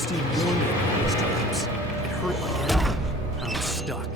Rusty warned me about these times. It hurt like hell. I was stuck.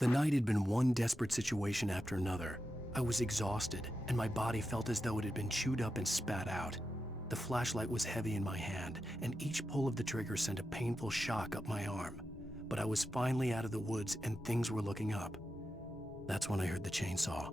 The night had been one desperate situation after another. I was exhausted, and my body felt as though it had been chewed up and spat out. The flashlight was heavy in my hand, and each pull of the trigger sent a painful shock up my arm. But I was finally out of the woods, and things were looking up. That's when I heard the chainsaw.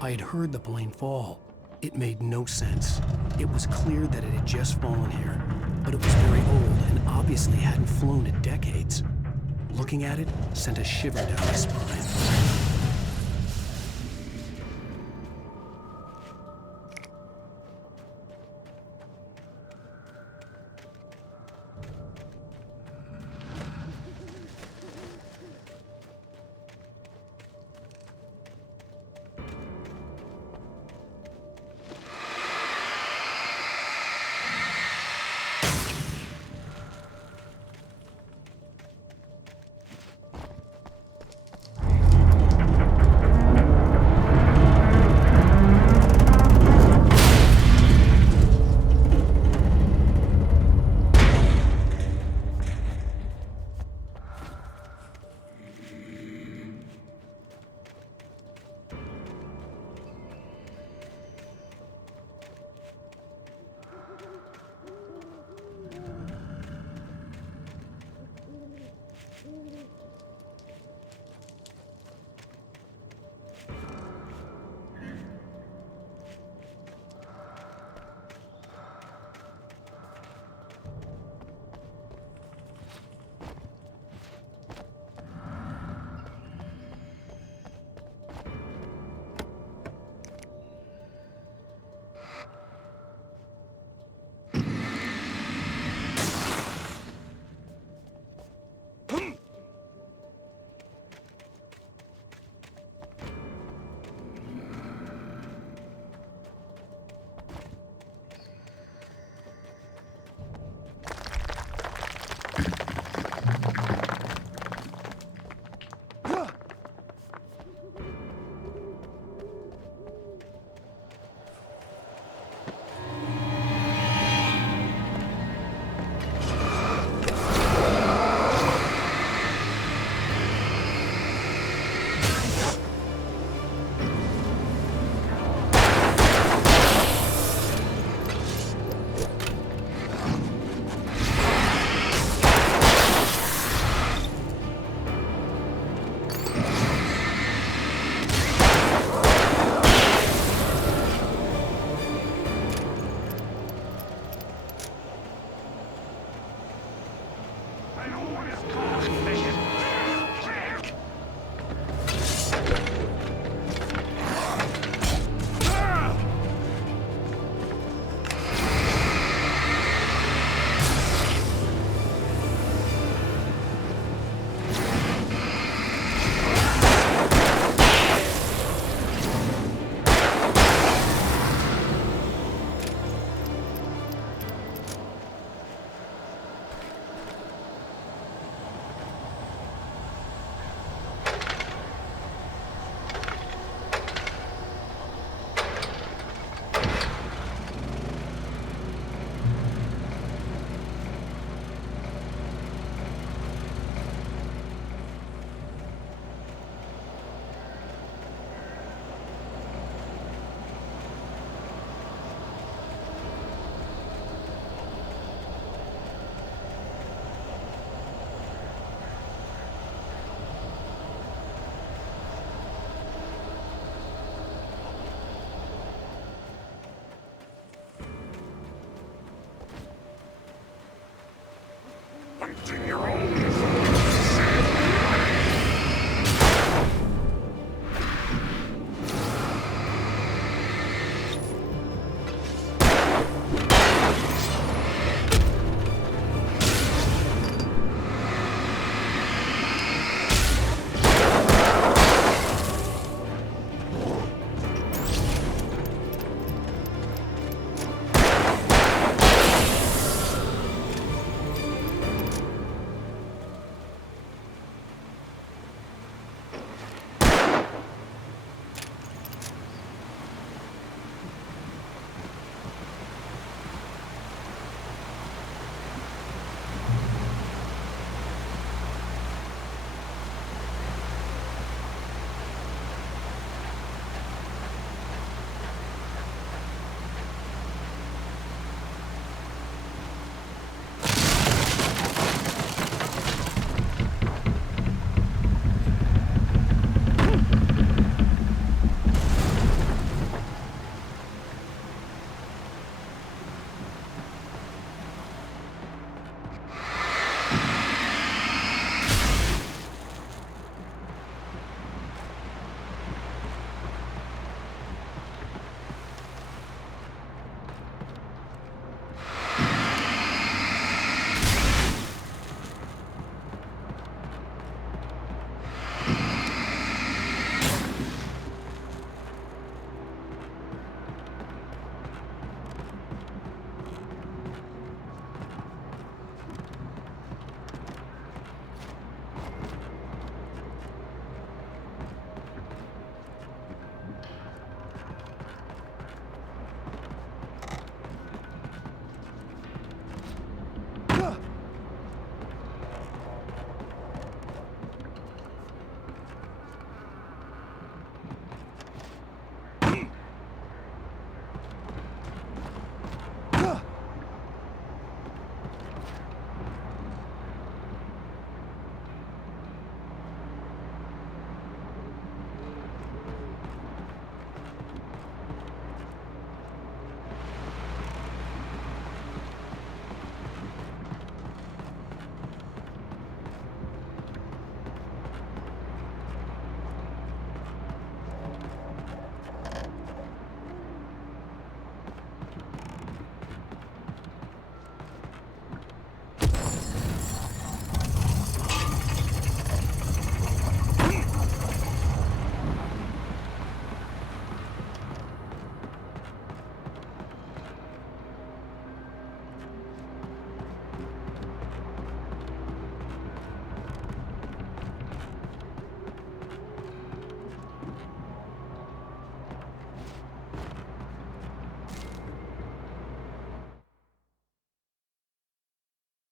I had heard the plane fall. It made no sense. It was clear that it had just fallen here, but it was very old and obviously hadn't flown in decades. Looking at it sent a shiver down my spine.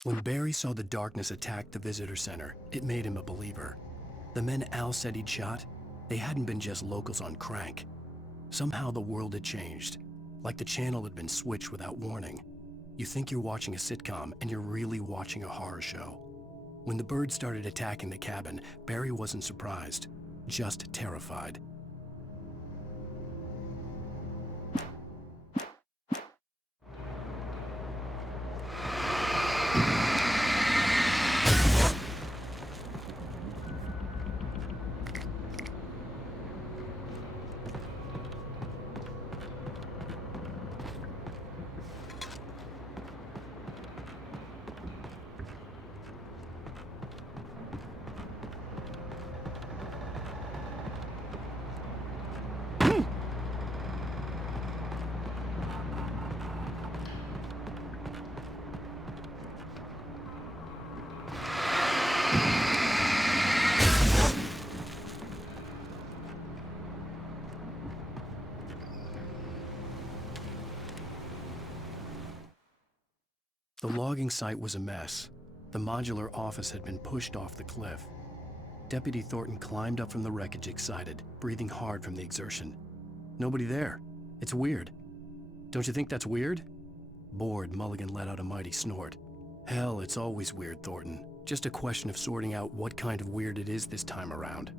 When Barry saw the darkness attack the visitor center, it made him a believer. The men Al said he'd shot, they hadn't been just locals on crank. Somehow the world had changed, like the channel had been switched without warning. You think you're watching a sitcom, and you're really watching a horror show. When the birds started attacking the cabin, Barry wasn't surprised, just terrified. The logging site was a mess. The modular office had been pushed off the cliff. Deputy Thornton climbed up from the wreckage excited, breathing hard from the exertion. Nobody there. It's weird. Don't you think that's weird? Bored, Mulligan let out a mighty snort. Hell, it's always weird, Thornton. Just a question of sorting out what kind of weird it is this time around.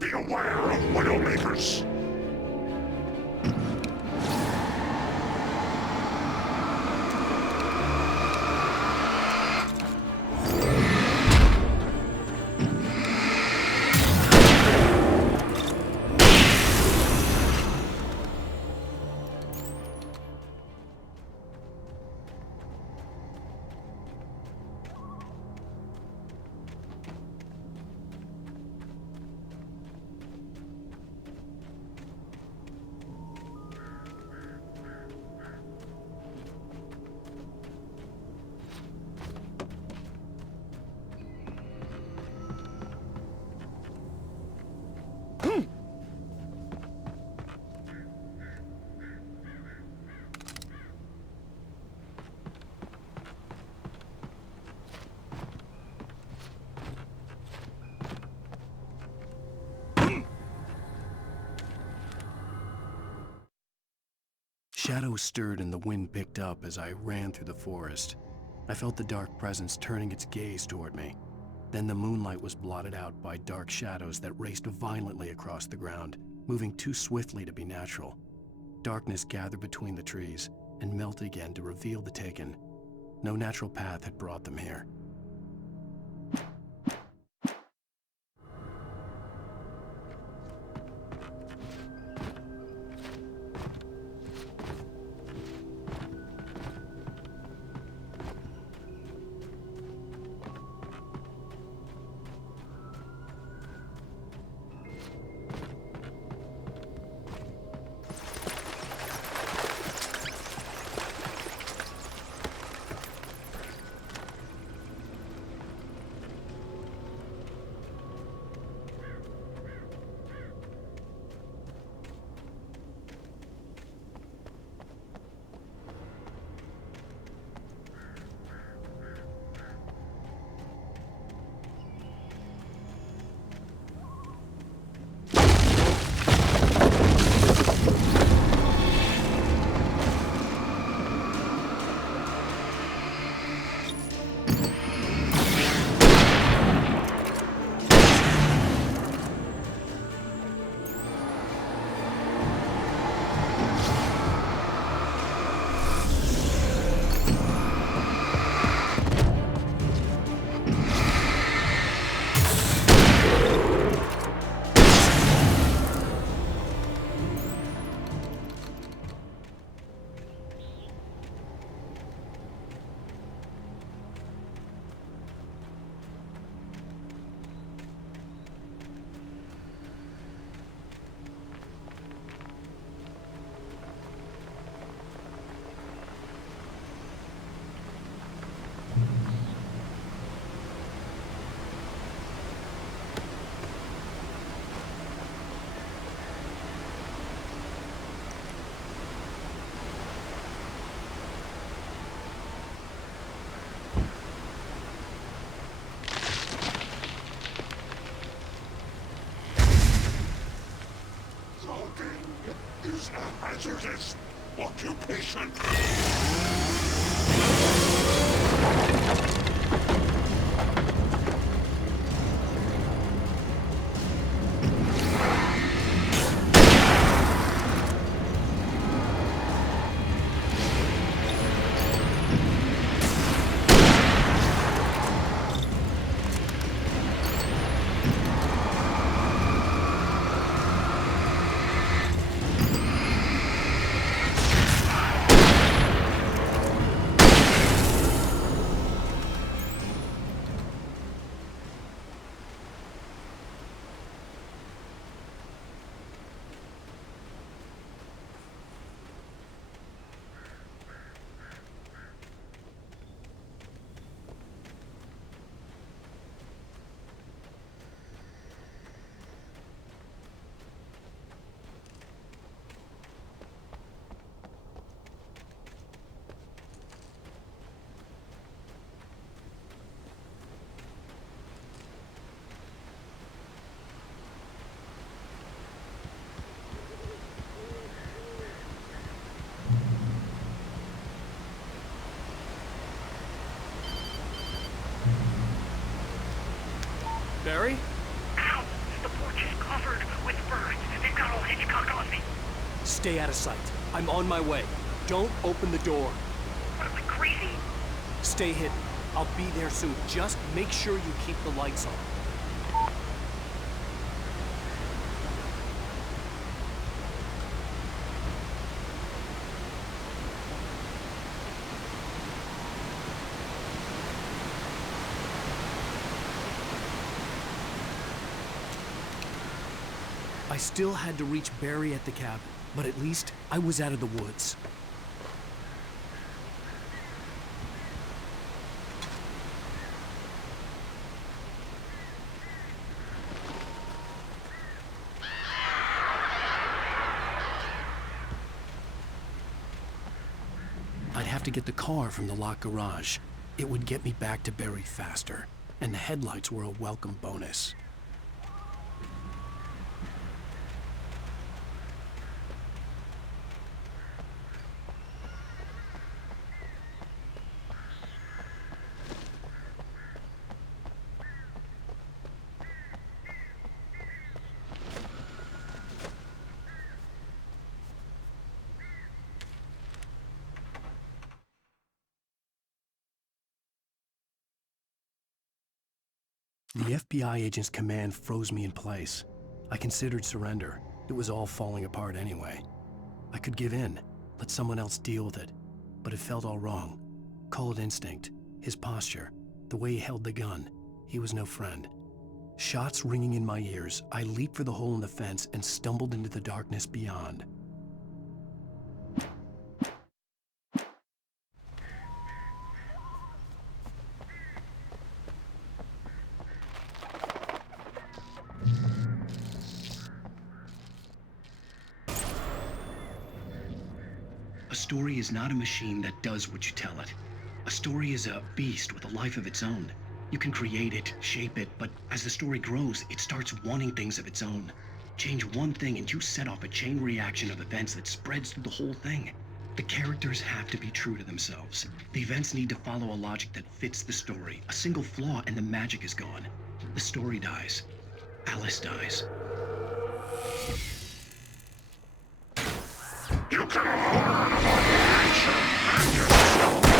Beware of Widowmakers. Shadows stirred and the wind picked up as I ran through the forest. I felt the dark presence turning its gaze toward me. Then the moonlight was blotted out by dark shadows that raced violently across the ground, moving too swiftly to be natural. Darkness gathered between the trees and melted again to reveal the taken. No natural path had brought them here. Is a hazardous occupation. Barry? Ow! The porch is covered with birds. They've got all Hitchcock on me. Stay out of sight. I'm on my way. Don't open the door. What am I, crazy? Stay hidden. I'll be there soon. Just make sure you keep the lights on. I still had to reach Barry at the cabin, but at least I was out of the woods. I'd have to get the car from the locked garage. It would get me back to Barry faster, and the headlights were a welcome bonus. The FBI agent's command froze me in place. I considered surrender. It was all falling apart anyway. I could give in, let someone else deal with it. But it felt all wrong. Call it instinct, his posture, the way he held the gun. He was no friend. Shots ringing in my ears, I leaped for the hole in the fence and stumbled into the darkness beyond. A story is not a machine that does what you tell it. A story is a beast with a life of its own. You can create it, shape it, but as the story grows, it starts wanting things of its own. Change one thing and you set off a chain reaction of events that spreads through the whole thing. The characters have to be true to themselves. The events need to follow a logic that fits the story. A single flaw and the magic is gone. The story dies. Alice dies. You can learn about nature and yourself.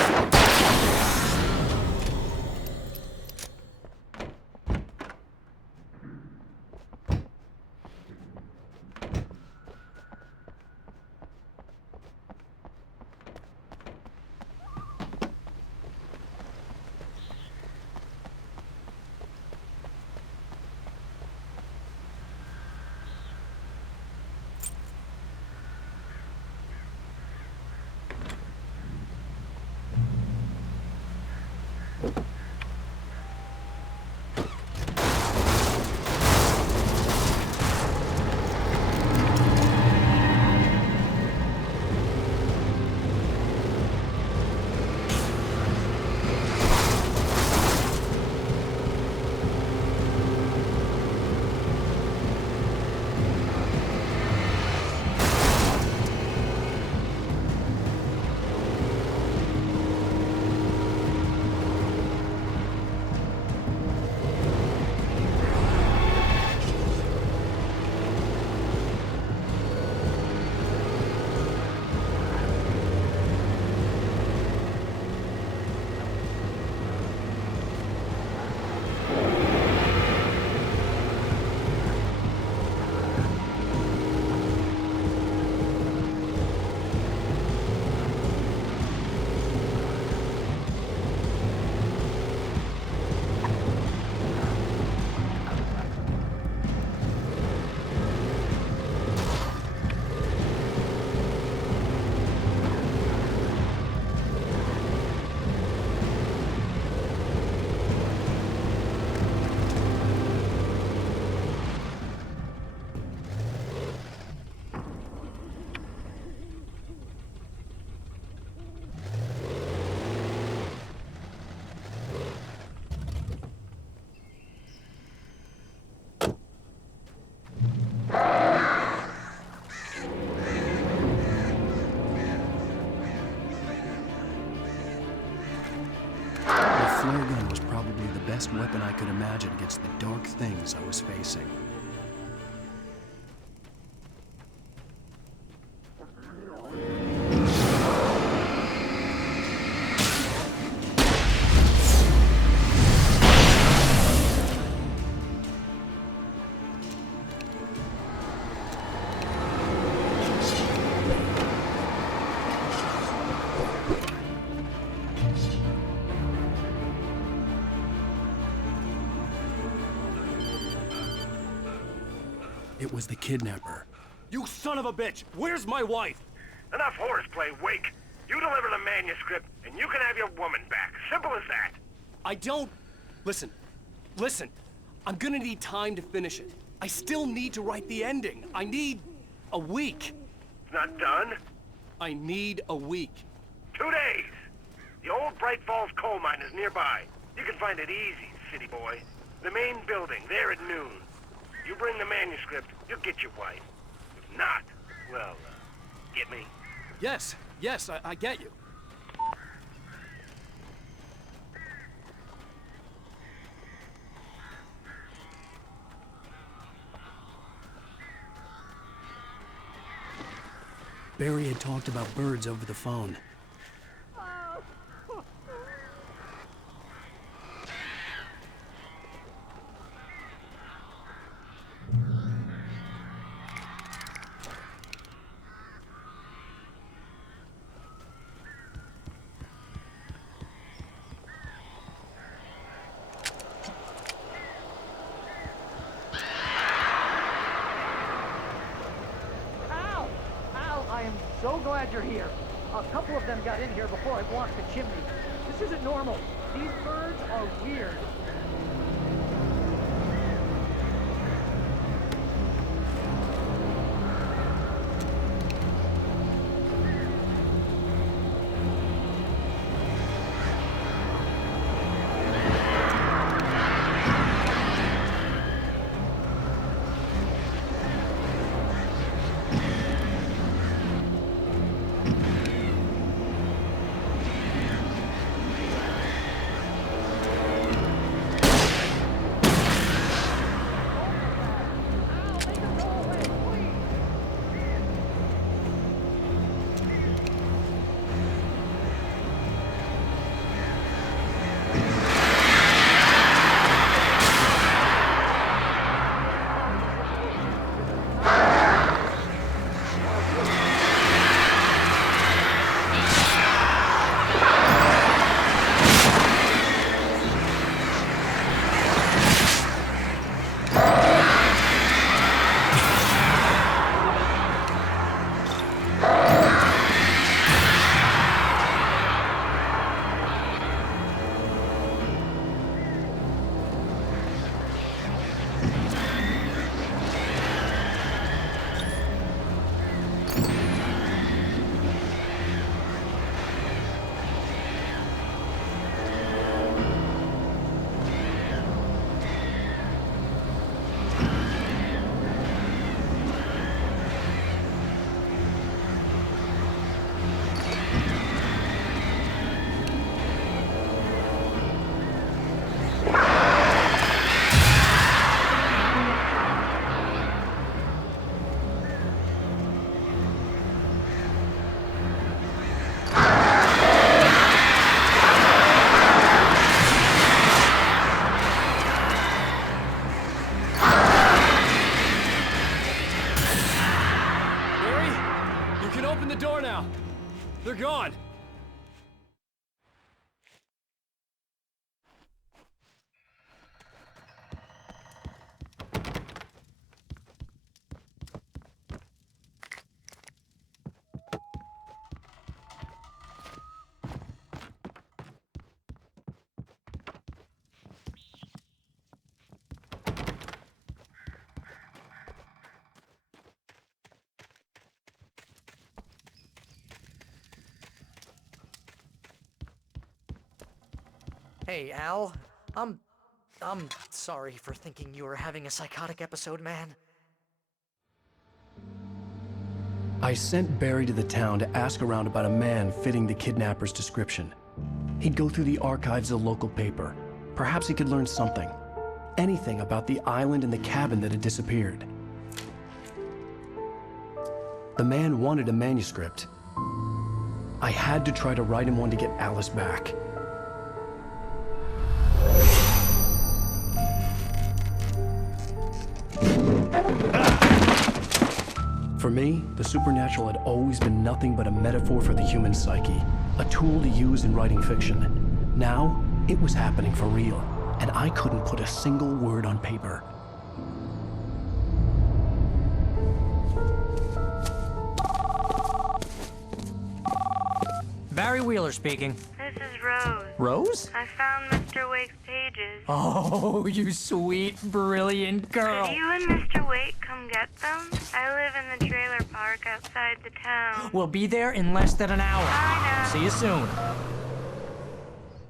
flare gun was probably the best weapon I could imagine against the dark things I was facing. It was the kidnapper. You son of a bitch! Where's my wife? Enough horseplay, Wake. You deliver the manuscript, and you can have your woman back. Simple as that. I don't... Listen. I'm gonna need time to finish it. I still need to write the ending. I need a week. It's not done. I need a week. 2 days. The old Bright Falls coal mine is nearby. You can find it easy, city boy. The main building, there at noon. You bring the manuscript, you'll get your wife. If not, well, get me? Yes, I get you. Barry had talked about birds over the phone. glad you're here. A couple of them got in here before I blocked the chimney. This isn't normal. These birds are weird. They're gone! Hey, Al. I'm sorry for thinking you were having a psychotic episode, man. I sent Barry to the town to ask around about a man fitting the kidnapper's description. He'd go through the archives of the local paper. Perhaps he could learn something. Anything about the island and the cabin that had disappeared. The man wanted a manuscript. I had to try to write him one to get Alice back. For me, the supernatural had always been nothing but a metaphor for the human psyche, a tool to use in writing fiction. Now, it was happening for real, and I couldn't put a single word on paper. Barry Wheeler speaking. This is Rose. Rose? I found Mr. Wake's pages. Oh, you sweet, brilliant girl. Could you and Mr. Wake come get them? I live in the trailer park outside the town. We'll be there in less than an hour. Bye now. See you soon.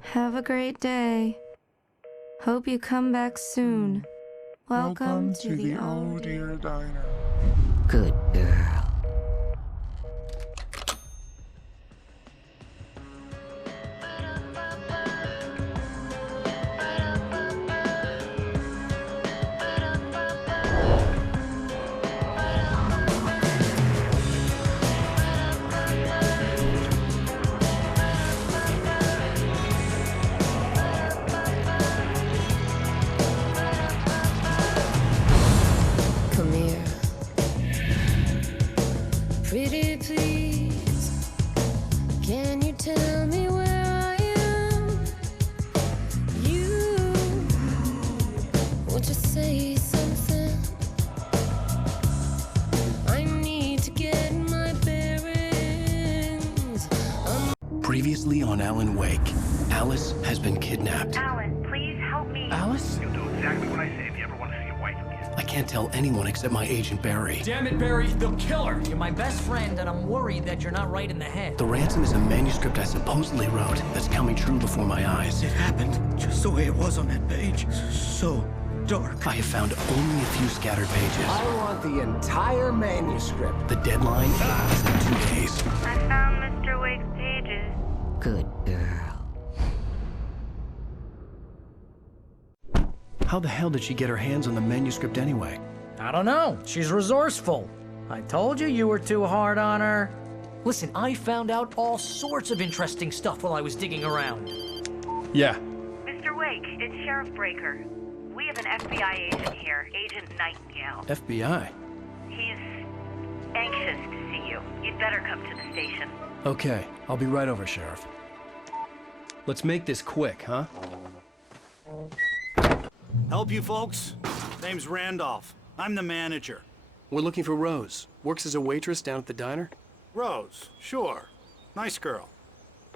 Have a great day. Hope you come back soon. Welcome to the Oh Dear Diner. Good girl. Previously on Alan Wake, Alice has been kidnapped. Alan, please help me. Alice? You'll do exactly what I say if you ever want to see your wife again. I can't tell anyone except my agent Barry. Damn it, Barry, they'll kill her. You're my best friend, and I'm worried that you're not right in the head. The ransom is a manuscript I supposedly wrote that's coming true before my eyes. It happened just the way it was on that page. So dark. I have found only a few scattered pages. I want the entire manuscript. The deadline is in 2 days. I found Mr. Wake's pages. Good girl. How the hell did she get her hands on the manuscript anyway? I don't know. She's resourceful. I told you you were too hard on her. Listen, I found out all sorts of interesting stuff while I was digging around. Yeah. Mr. Wake, it's Sheriff Breaker. We have an FBI agent here, Agent Nightingale. FBI? He's anxious to see you. You'd better come to the station. Okay, I'll be right over, Sheriff. Let's make this quick, huh? Help you folks? Name's Randolph. I'm the manager. We're looking for Rose. Works as a waitress down at the diner. Rose, sure. Nice girl.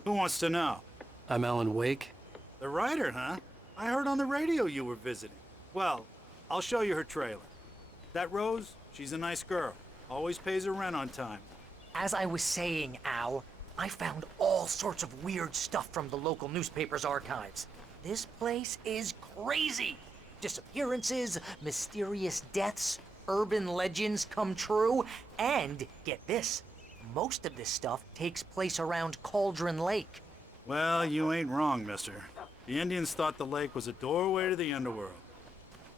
Who wants to know? I'm Alan Wake. The writer, huh? I heard on the radio you were visiting. Well, I'll show you her trailer. That Rose, she's a nice girl. Always pays her rent on time. As I was saying, Al, I found all sorts of weird stuff from the local newspaper's archives. This place is crazy. Disappearances, mysterious deaths, urban legends come true, and get this, most of this stuff takes place around Cauldron Lake. Well, you ain't wrong, mister. The Indians thought the lake was a doorway to the underworld.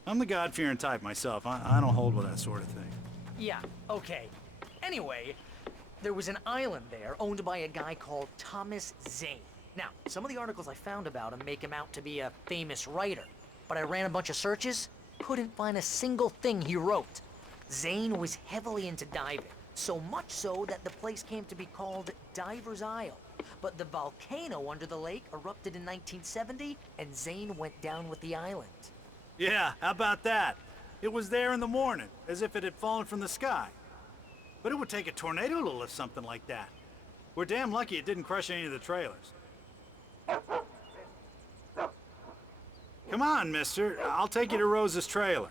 I'm the God-fearing type myself. I don't hold with that sort of thing. Yeah, okay. Anyway, there was an island there owned by a guy called Thomas Zane. Now, some of the articles I found about him make him out to be a famous writer, but I ran a bunch of searches, couldn't find a single thing he wrote. Zane was heavily into diving, so much so that the place came to be called Diver's Isle. But the volcano under the lake erupted in 1970, and Zane went down with the island. Yeah, how about that? It was there in the morning, as if it had fallen from the sky. But it would take a tornado to lift something like that. We're damn lucky it didn't crush any of the trailers. Come on, mister. I'll take you to Rose's trailer.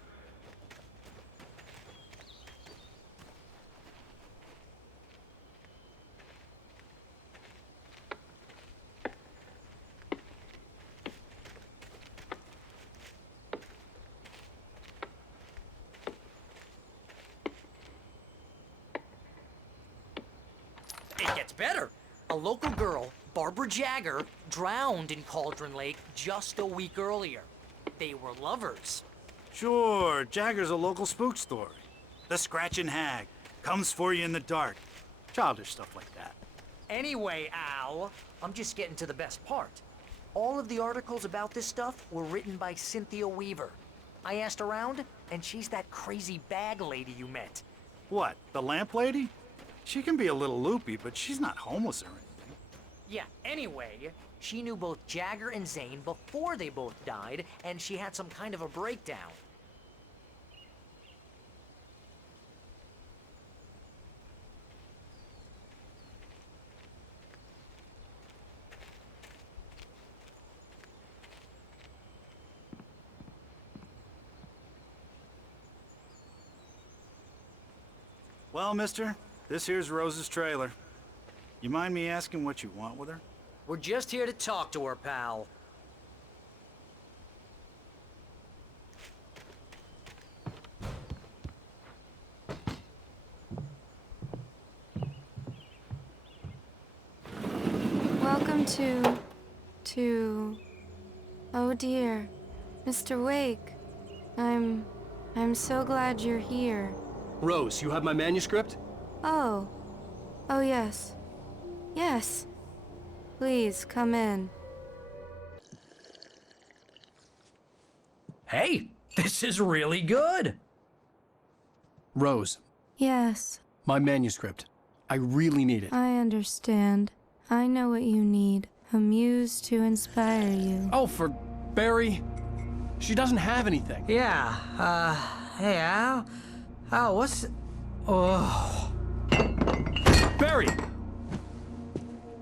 It gets better. A local girl, Barbara Jagger, drowned in Cauldron Lake just a week earlier. They were lovers. Sure, Jagger's a local spook story. The Scratching Hag comes for you in the dark. Childish stuff like that. Anyway, Al, I'm just getting to the best part. All of the articles about this stuff were written by Cynthia Weaver. I asked around, and she's that crazy bag lady you met. What, the lamp lady? She can be a little loopy, but she's not homeless or anything. Yeah, anyway, she knew both Jagger and Zane before they both died, and she had some kind of a breakdown. Well, mister, this here's Rose's trailer. You mind me asking what you want with her? We're just here to talk to her, pal. Welcome to... Oh dear, Mr. Wake. I'm so glad you're here. Rose, you have my manuscript? Oh. Oh yes. Yes. Please, come in. Hey, this is really good. Rose, Yes, my manuscript. I really need it. I understand. I know what you need. A muse to inspire you. Oh, for Barry. She doesn't have anything. Yeah, hey, Al? Al, what's... Oh... Barry!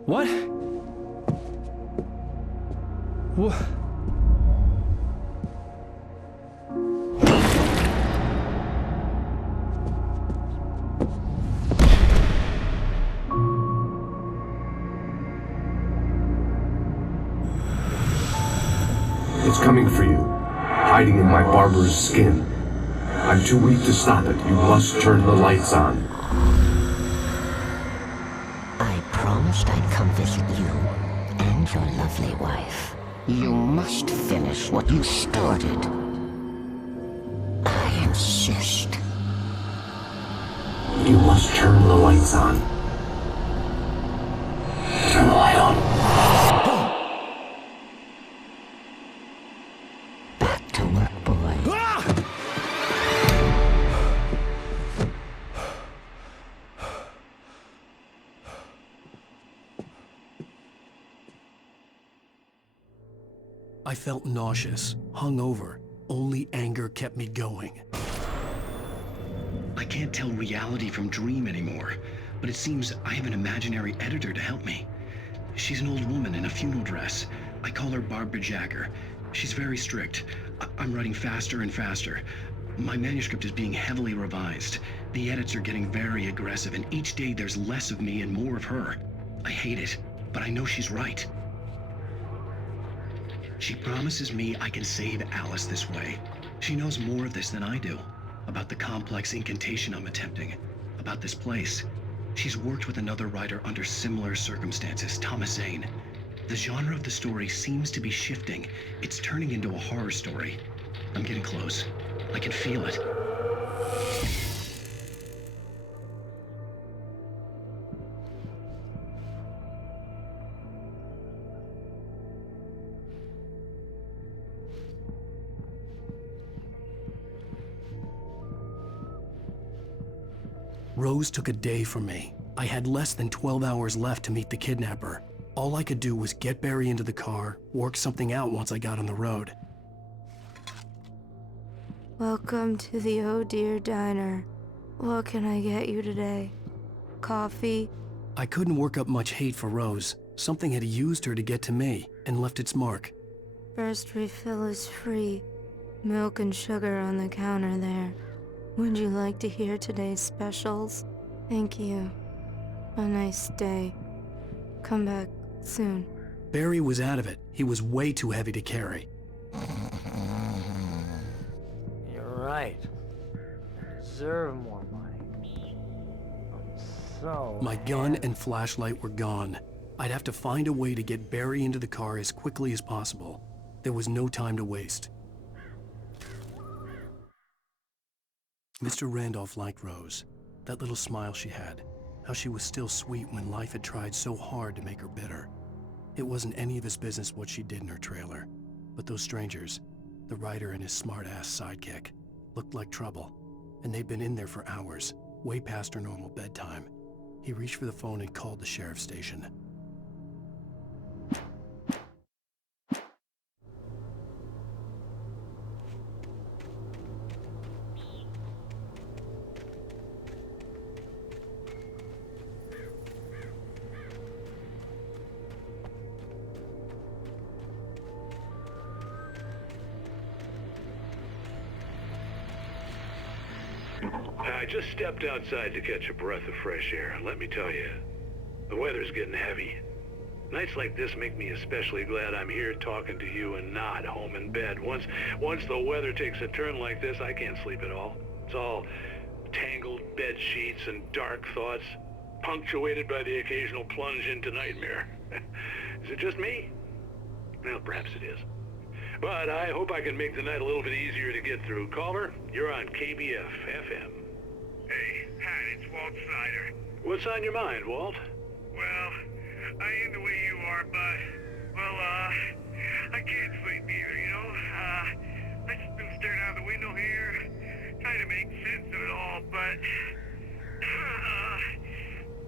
What? What? It's coming for you, hiding in my barber's skin. I'm too weak to stop it. You must turn the lights on. I promised I'd come visit you and your lovely wife. You must finish what you started. I insist. You must turn the lights on. Turn the light on. Back to work, boy. I felt nauseous, hungover. Only anger kept me going. I can't tell reality from dream anymore, but it seems I have an imaginary editor to help me. She's an old woman in a funeral dress. I call her Barbara Jagger. She's very strict. I'm writing faster and faster. My manuscript is being heavily revised. The edits are getting very aggressive, and each day there's less of me and more of her. I hate it, but I know she's right. She promises me I can save Alice this way. She knows more of this than I do. About the complex incantation I'm attempting. About this place. She's worked with another writer under similar circumstances, Thomas Zane. The genre of the story seems to be shifting. It's turning into a horror story. I'm getting close. I can feel it. Rose took a day from me. I had less than 12 hours left to meet the kidnapper. All I could do was get Barry into the car, work something out once I got on the road. Welcome to the Oh Dear Diner. What can I get you today? Coffee? I couldn't work up much hate for Rose. Something had used her to get to me and left its mark. First refill is free. Milk and sugar on the counter there. Would you like to hear today's specials? Thank you. A nice day. Come back soon. Barry was out of it. He was way too heavy to carry. You're right. I deserve more money. I'm so... My gun and flashlight were gone. I'd have to find a way to get Barry into the car as quickly as possible. There was no time to waste. Mr. Randolph liked Rose. That little smile she had. How she was still sweet when life had tried so hard to make her bitter. It wasn't any of his business what she did in her trailer. But those strangers, the writer and his smart-ass sidekick, looked like trouble. And they'd been in there for hours, way past her normal bedtime. He reached for the phone and called the sheriff's station. I just stepped outside to catch a breath of fresh air. Let me tell you, the weather's getting heavy. Nights like this make me especially glad I'm here talking to you and not home in bed. Once the weather takes a turn like this, I can't sleep at all. It's all tangled bed sheets and dark thoughts, punctuated by the occasional plunge into nightmare. Is it just me? Well, perhaps it is. But I hope I can make the night a little bit easier to get through. Caller, you're on KBF FM. Hey, Pat, it's Walt Snyder. What's on your mind, Walt? Well, I am the way you are, but, well, I can't sleep either, you know? I just been staring out the window here, trying to make sense of it all, but,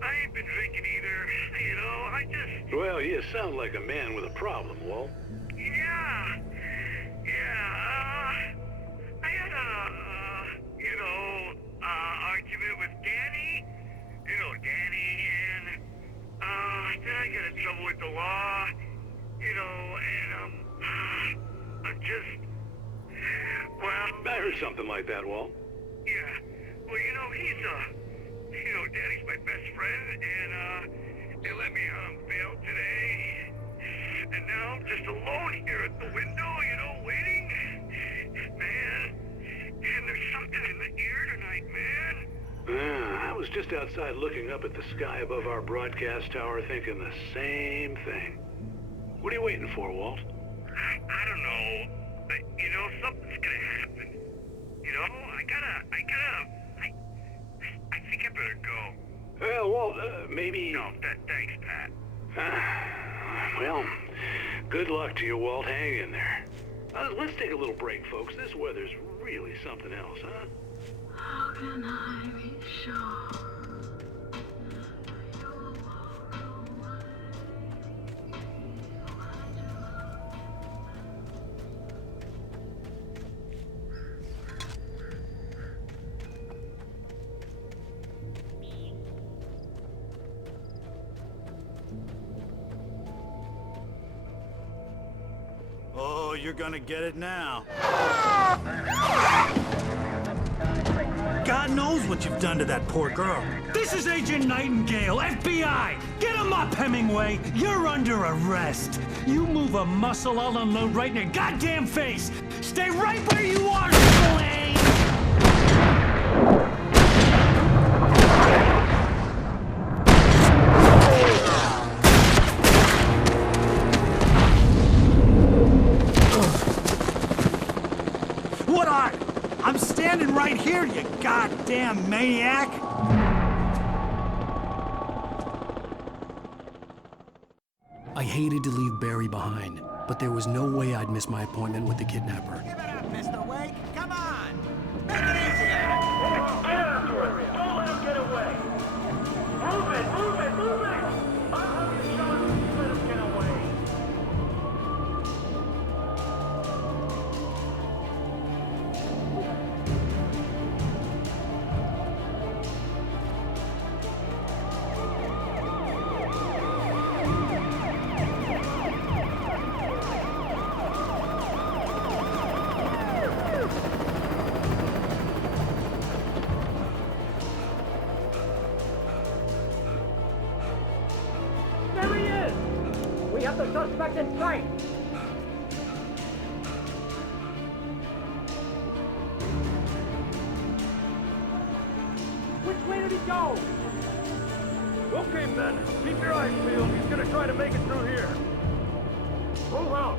I ain't been drinking either, you know? I just... Well, you sound like a man with a problem, Walt. Yeah, I had argument with Danny, and, then I got in trouble with the law, and, I heard something like that, Walt. Yeah. Well, Daddy's my best friend, and, they let me bail today. And now I'm just alone here at the window, waiting. Man, and there's something in the air tonight, man. I was just outside looking up at the sky above our broadcast tower thinking the same thing. What are you waiting for, Walt? I don't know. But, something's gonna happen. I think I better go. Well, Walt, maybe... No, thanks, Pat. Well, good luck to you, Walt. Hang in there. Let's take a little break, folks. This weather's really something else, huh? How can I be sure? Oh, you're gonna get it now. God knows what you've done to that poor girl. This is Agent Nightingale, FBI! Get him up, Hemingway! You're under arrest! You move a muscle, I'll unload right in your goddamn face! Stay right where you are, Spillane! I'm standing right here, you goddamn maniac! I hated to leave Barry behind, but there was no way I'd miss my appointment with the kidnapper. Give it up, Mr. Wake. Come on. Make it easier. Get after it. Don't let him get away. Move it. I'm having a shot to let him get away. The suspect in sight! Which way did he go? Okay, men. Keep your eyes peeled. He's gonna try to make it through here. Move out.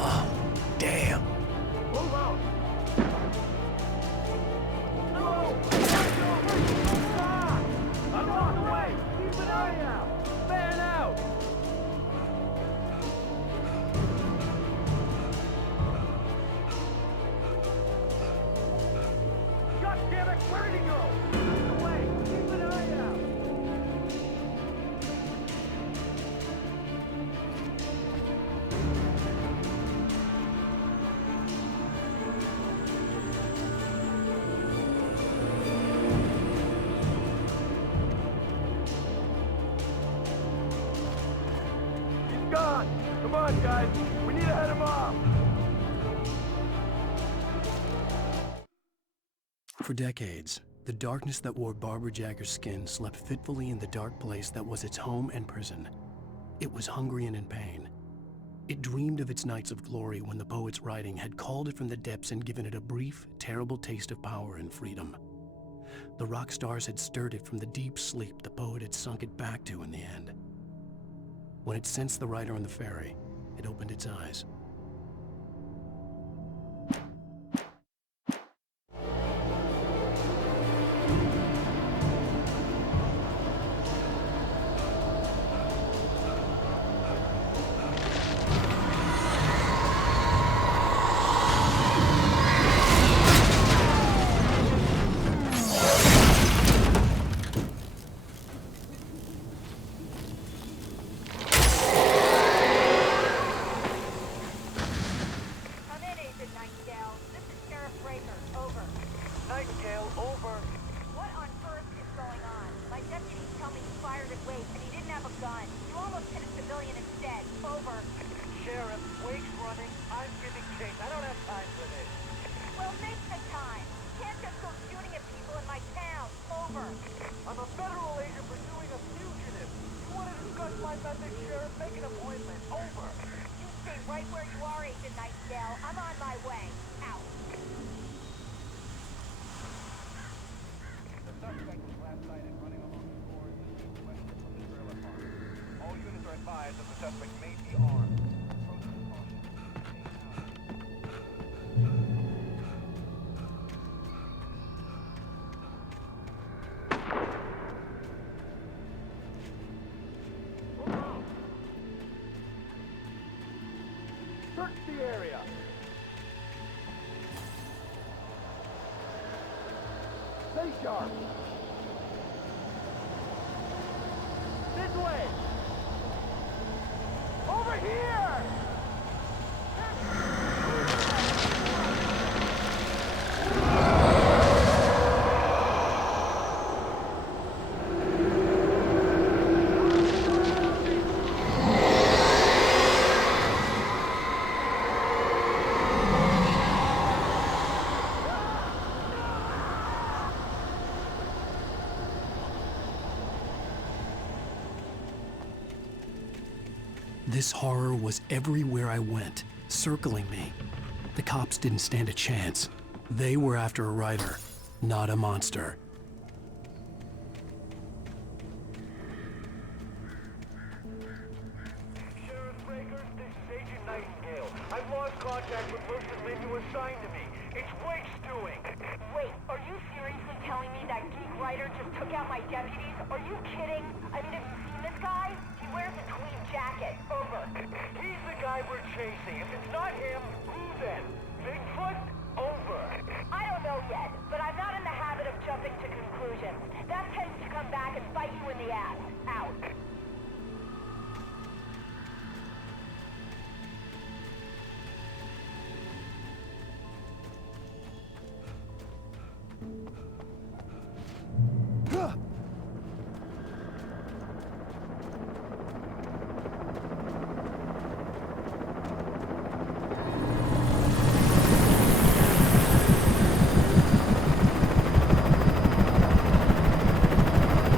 Oh, damn. Move out. No! I'm on the way! Keep an eye out! Fan out! God damn it! Where did he go? On the way! Keep an eye out! Gone! Come on, guys! We need to head him off! For decades, the darkness that wore Barbara Jagger's skin slept fitfully in the dark place that was its home and prison. It was hungry and in pain. It dreamed of its nights of glory when the poet's writing had called it from the depths and given it a brief, terrible taste of power and freedom. The rock stars had stirred it from the deep sleep the poet had sunk it back to in the end. When it sensed the rider on the ferry, it opened its eyes. Over. Sheriff, Wake's running. I'm giving chase. I don't have time for this. Well, make the time. Can't just go shooting at people in my town. Over. I'm a federal agent pursuing a fugitive. You want to discuss my methods, Sheriff? Make an appointment. Over. You stay right where you are, Agent Nightdale. I'm on my way. Out. The suspect was last sighted running along the shore west from the trailer park. All units are advised that the suspect may be armed. Search the area. Stay sharp. This way. Over here. This horror was everywhere I went, circling me. The cops didn't stand a chance. They were after a writer, not a monster. Sheriff Breakers, this is Agent Nightingale. I've lost contact with most of the men you assigned to me. It's Wake's doing. Wait, are you seriously telling me that geek writer just took out my deputies? Are you kidding? I mean, have you seen this guy? He wears a tweed jacket. Over. He's the guy we're chasing. If it's not him, who then? Bigfoot? Over. I don't know yet, but I'm not in the habit of jumping to conclusions. That tends to come back and bite you in the ass. Out.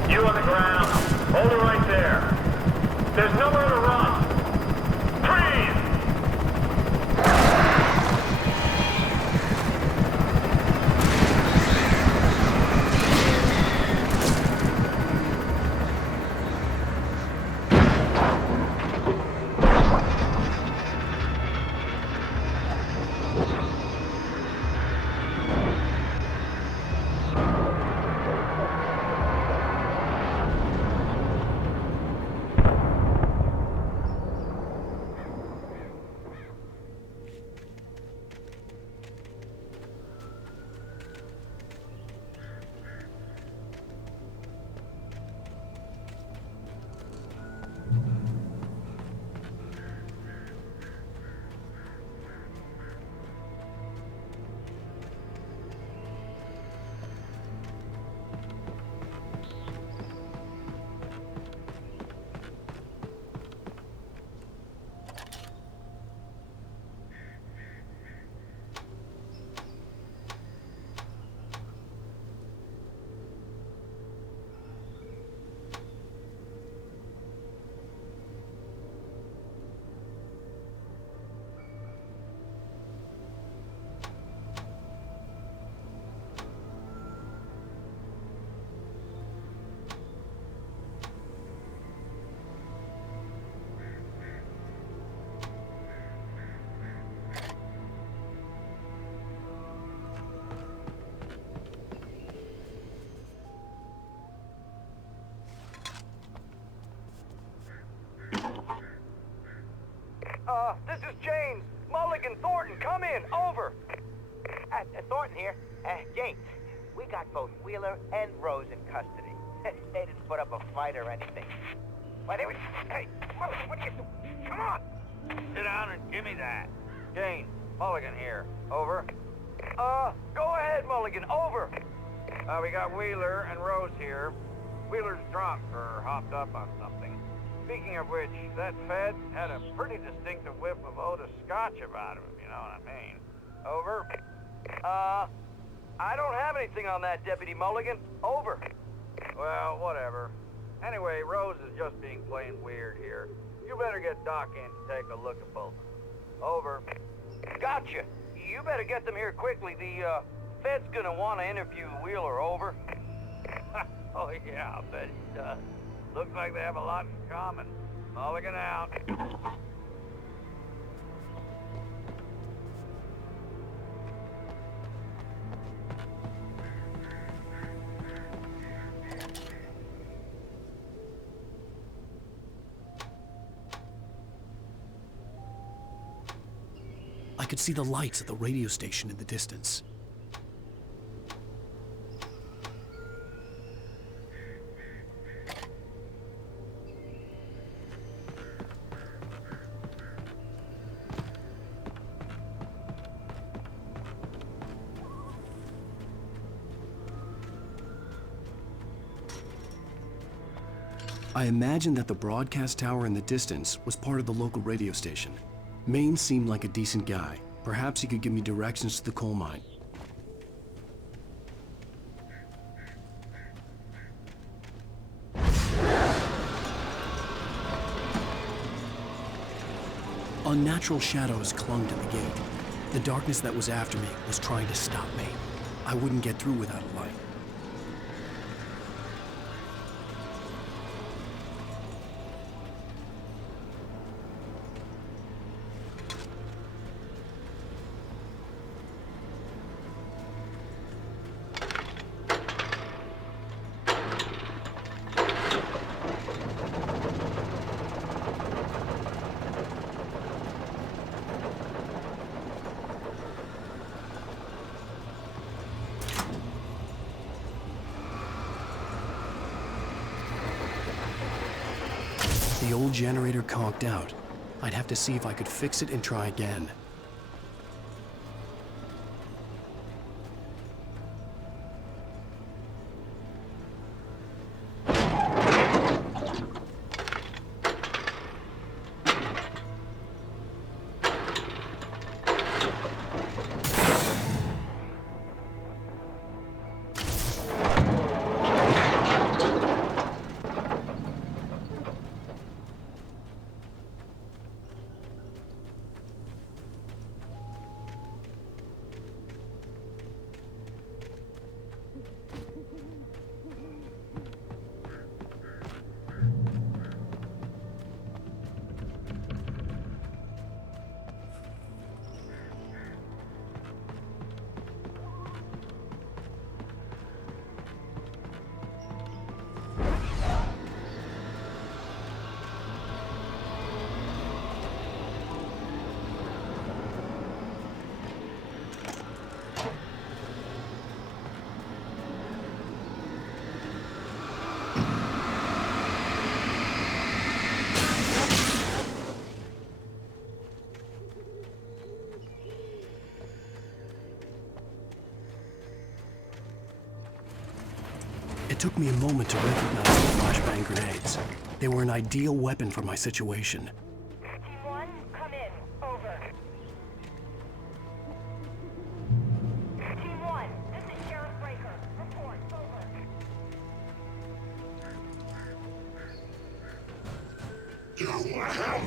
You on the ground. Hold it right there. There's nowhere to run. Freeze! This is James. Mulligan, Thornton, come in. Over. Thornton here. James, we got both Wheeler and Rose in custody. They didn't put up a fight or anything. Why, they were... Hey, Mulligan, what are you doing? Come on! Sit down and give me that. James, Mulligan here. Over. Go ahead, Mulligan. Over. We got Wheeler and Rose here. Wheeler's drunk or hopped up on something. Speaking of which, that Fed had a pretty distinctive whiff of Otis Scotch about him, if you know what I mean. Over. I don't have anything on that, Deputy Mulligan. Over. Well, whatever. Anyway, Rose is just being plain weird here. You better get Doc in to take a look at both. Over. Gotcha. You better get them here quickly. The, Fed's gonna want to interview Wheeler. Over. Oh, yeah, I bet he does. Looks like they have a lot in common. Mulligan out. I could see the lights at the radio station in the distance. I imagined that the broadcast tower in the distance was part of the local radio station. Maine seemed like a decent guy. Perhaps he could give me directions to the coal mine. Unnatural shadows clung to the gate. The darkness that was after me was trying to stop me. I wouldn't get through without a light. The old generator conked out. I'd have to see if I could fix it and try again. It took me a moment to recognize the flashbang grenades. They were an ideal weapon for my situation. Team 1, come in. Over. Team 1, this is Sheriff Breaker. Report. Over. You have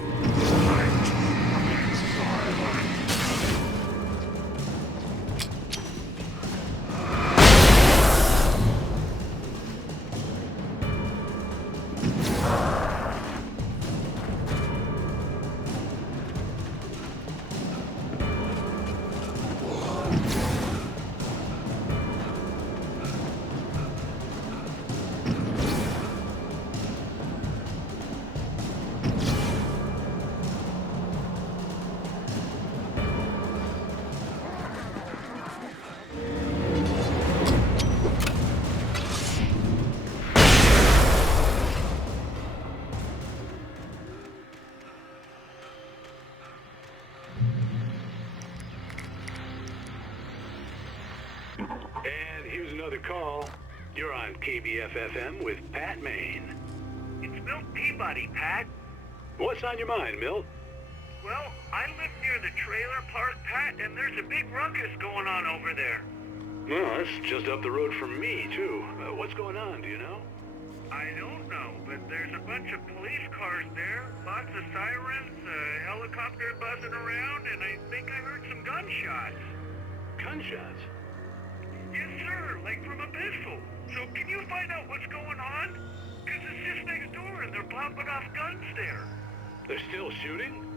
And here's another call. You're on KBF-FM with Pat Maine. It's Milt Peabody. body, Pat. What's on your mind, Milt? Well, I live near the trailer park, Pat, and there's a big ruckus going on over there. Well, that's just up the road from me, too. What's going on, do you know? I don't know, but there's a bunch of police cars there, lots of sirens, a helicopter buzzing around, and I think I heard some gunshots. Gunshots? Yes, sir, like from a pistol. So can you find out what's going on? Because it's just next door and they're popping off guns there. They're still shooting?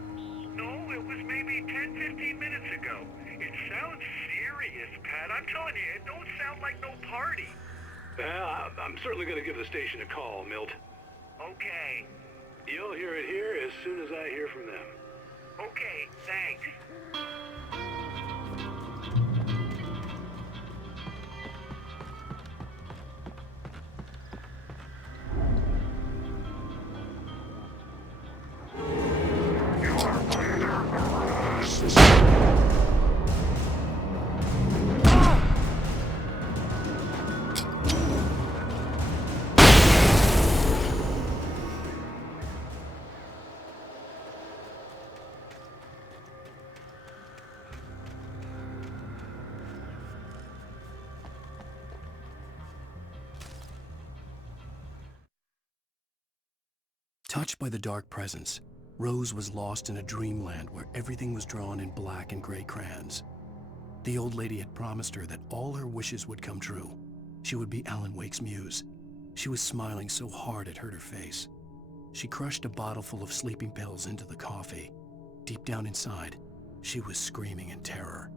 No, it was maybe 10-15 minutes ago. It sounds serious, Pat. I'm telling you, it don't sound like no party. I'm certainly going to give the station a call, Milt. Okay. You'll hear it here as soon as I hear from them. Okay, thanks. Touched by the dark presence, Rose was lost in a dreamland where everything was drawn in black and gray crayons. The old lady had promised her that all her wishes would come true. She would be Allan Weyck's muse. She was smiling so hard it hurt her face. She crushed a bottle full of sleeping pills into the coffee. Deep down inside, she was screaming in terror.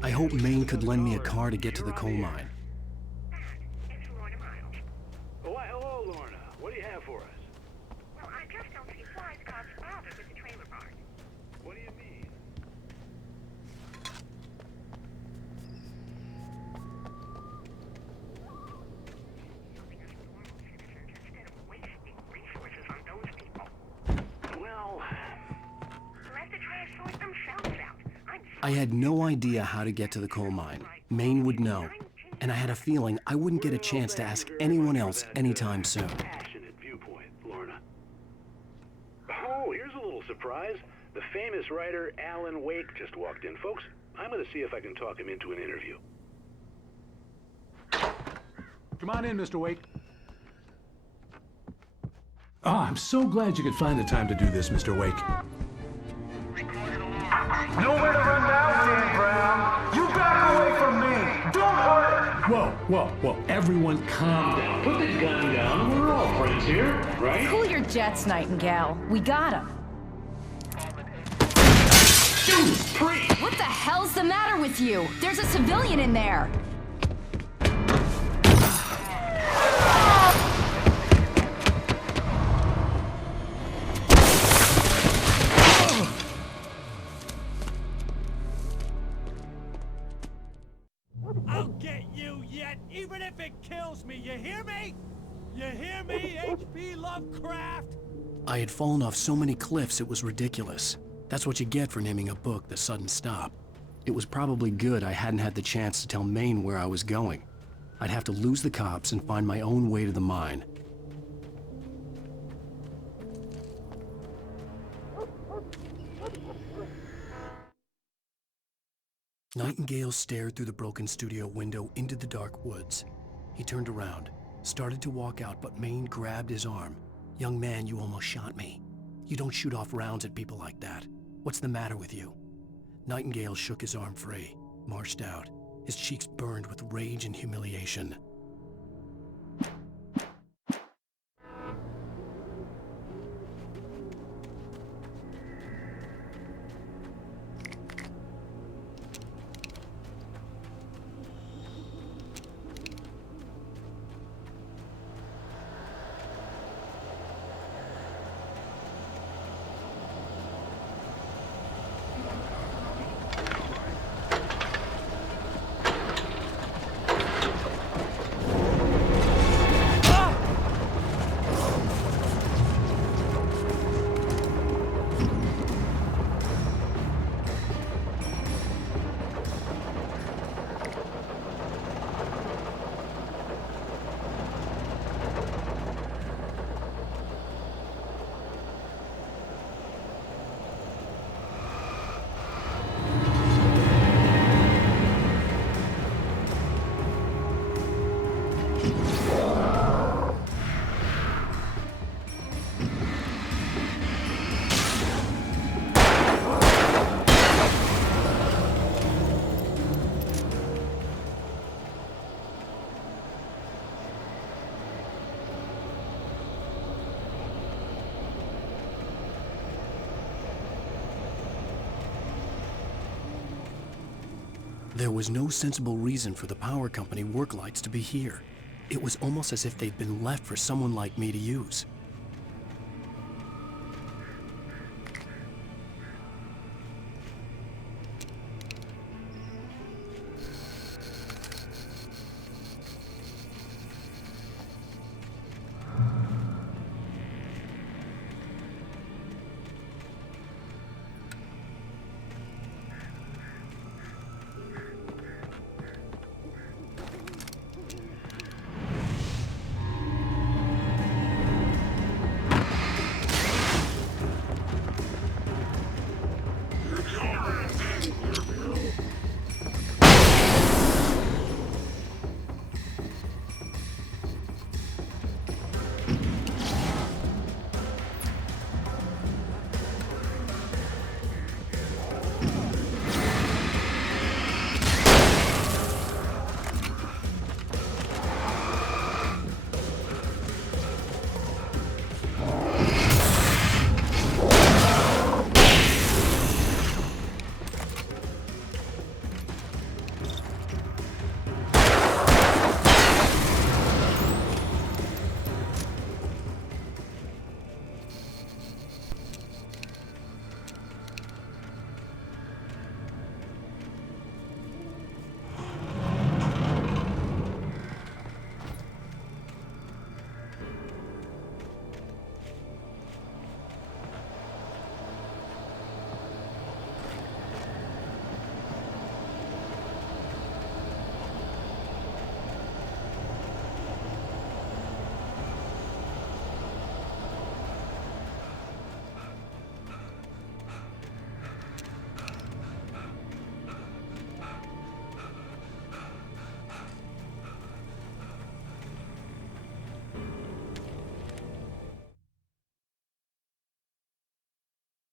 I hoped Maine could lend me a car to get to the coal mine. Why, hello, Lorna. What do you have for us? Well, I just don't see why the cops bothered with the trailer park. What do you mean? Instead of wasting resources on those people. Well, Let the trash sort themselves out. I had no idea how to get to the coal mine. Maine would know, and I had a feeling I wouldn't get a chance to ask anyone else anytime soon. Passionate viewpoint, Lorna. Oh, here's a little surprise. The famous writer Allan Weyk just walked in, folks. I'm going to see if I can talk him into an interview. Come on in, Mr. Weyk. Oh, I'm so glad you could find the time to do this, Mr. Weyk. Nowhere to run now, Dan Brown. You back away from me. Don't hurt. Whoa. Everyone calm down. Put the gun down. We're all friends here, right? Cool your jets, Nightingale. We got him. Judas Priest! What the hell's the matter with you? There's a civilian in there. H.P. Lovecraft! I had fallen off so many cliffs it was ridiculous. That's what you get for naming a book The Sudden Stop. It was probably good I hadn't had the chance to tell Maine where I was going. I'd have to lose the cops and find my own way to the mine. Nightingale stared through the broken studio window into the dark woods. He turned around, started to walk out, but Maine grabbed his arm. "Young man, you almost shot me. You don't shoot off rounds at people like that. What's the matter with you?" Nightingale shook his arm free, marched out. His cheeks burned with rage and humiliation. There was no sensible reason for the power company work lights to be here. It was almost as if they'd been left for someone like me to use.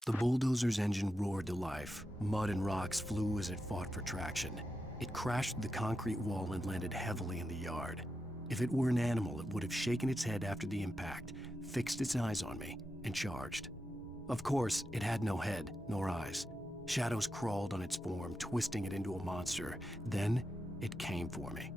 The bulldozer's engine roared to life. Mud and rocks flew as it fought for traction. It crashed through the concrete wall and landed heavily in the yard. If it were an animal, it would have shaken its head after the impact, fixed its eyes on me, and charged. Of course, it had no head, nor eyes. Shadows crawled on its form, twisting it into a monster. Then, it came for me.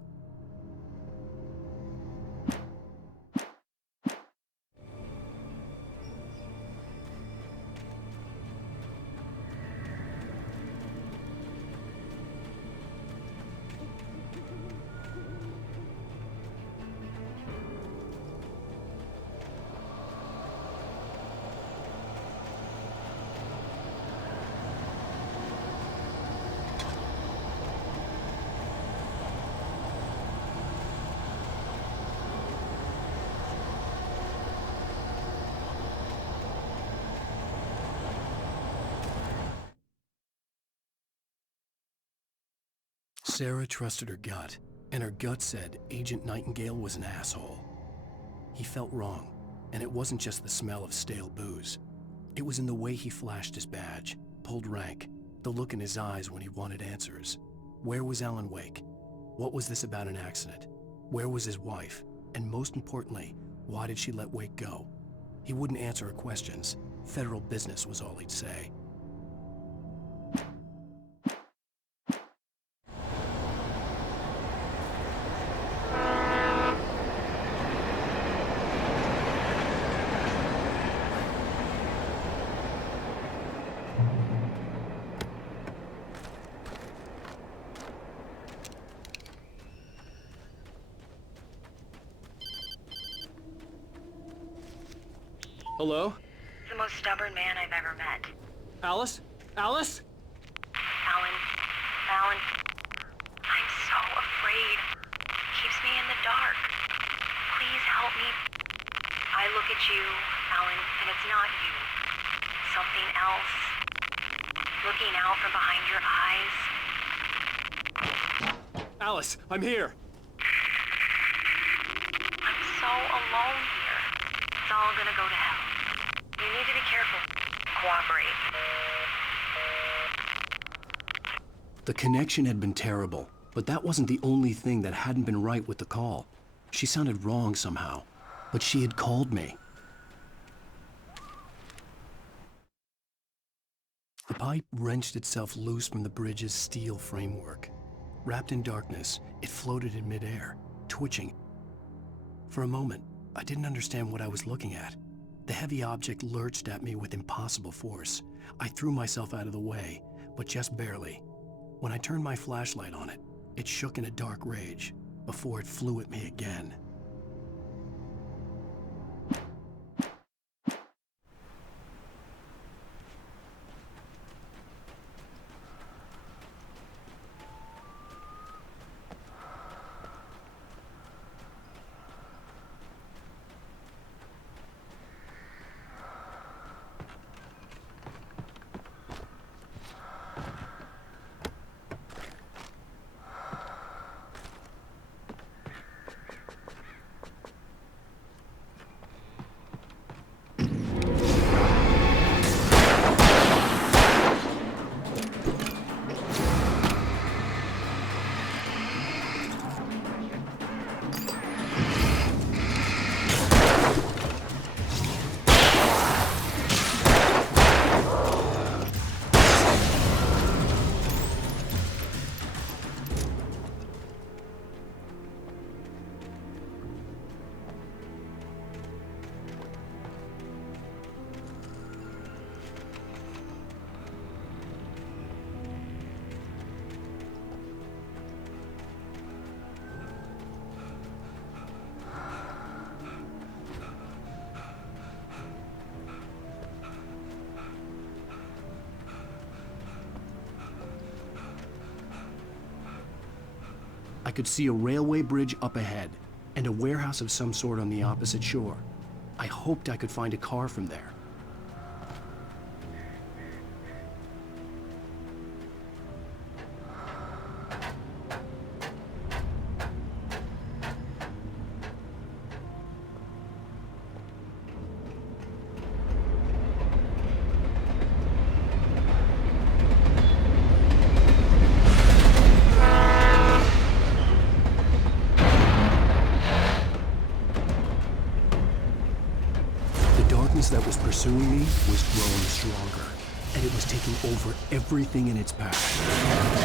Sarah trusted her gut, and her gut said Agent Nightingale was an asshole. He felt wrong, and it wasn't just the smell of stale booze. It was in the way he flashed his badge, pulled rank, the look in his eyes when he wanted answers. Where was Allan Weyk? What was this about an accident? Where was his wife? And most importantly, why did she let Weyk go? He wouldn't answer her questions. Federal business was all he'd say. Hello? The most stubborn man I've ever met. Alice? Alice? Alan, I'm so afraid. He keeps me in the dark. Please help me. I look at you, Alan, and it's not you. Something else. Looking out from behind your eyes. Alice, I'm here. I'm so alone here. It's all gonna go to hell. You need to be careful. Cooperate. The connection had been terrible, but that wasn't the only thing that hadn't been right with the call. She sounded wrong somehow, but she had called me. The pipe wrenched itself loose from the bridge's steel framework. Wrapped in darkness, it floated in midair, twitching. For a moment, I didn't understand what I was looking at. The heavy object lurched at me with impossible force. I threw myself out of the way, but just barely. When I turned my flashlight on it, it shook in a dark rage before it flew at me again. I could see a railway bridge up ahead, and a warehouse of some sort on the opposite shore. I hoped I could find a car from there. That was pursuing me was growing stronger, and it was taking over everything in its path.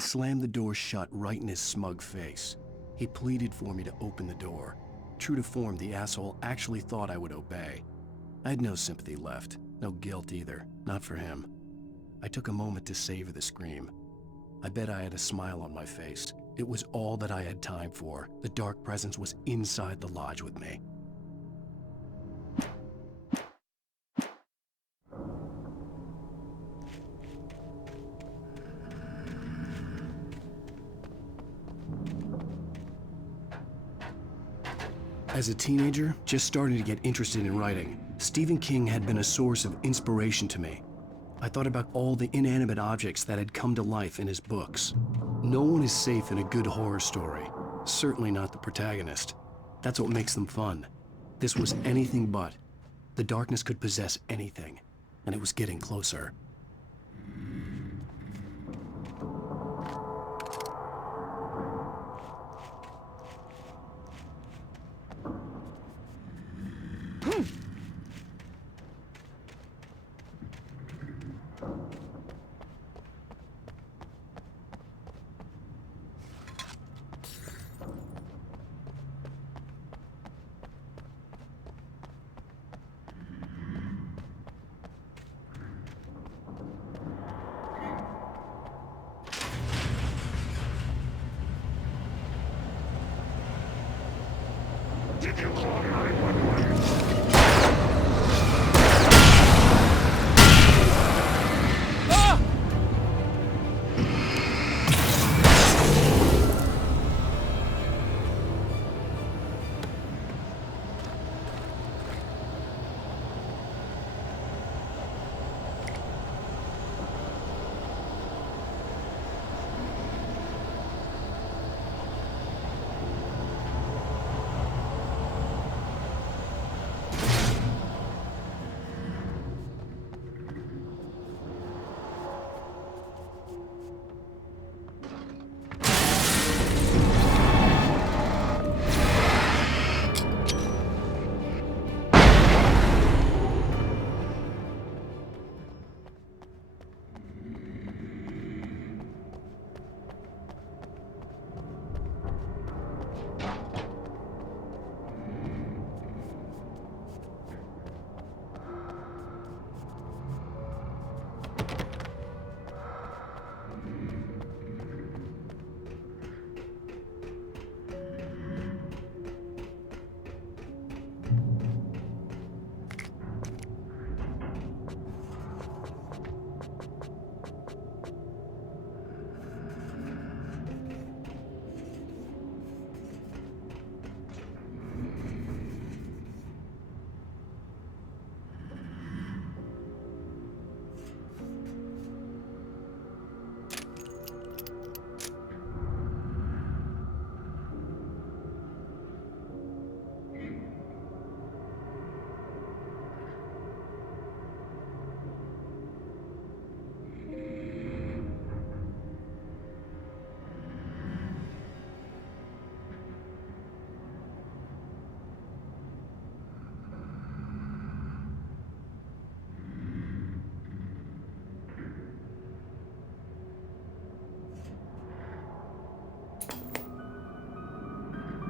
slammed the door shut right in his smug face. He pleaded for me to open the door. True to form, the asshole actually thought I would obey. I had no sympathy left, no guilt either, not for him. I took a moment to savor the scream. I bet I had a smile on my face. It was all that I had time for. The dark presence was inside the lodge with me. As a teenager, just starting to get interested in writing, Stephen King had been a source of inspiration to me. I thought about all the inanimate objects that had come to life in his books. No one is safe in a good horror story, certainly not the protagonist. That's what makes them fun. This was anything but. The darkness could possess anything, and it was getting closer. Did you call 911?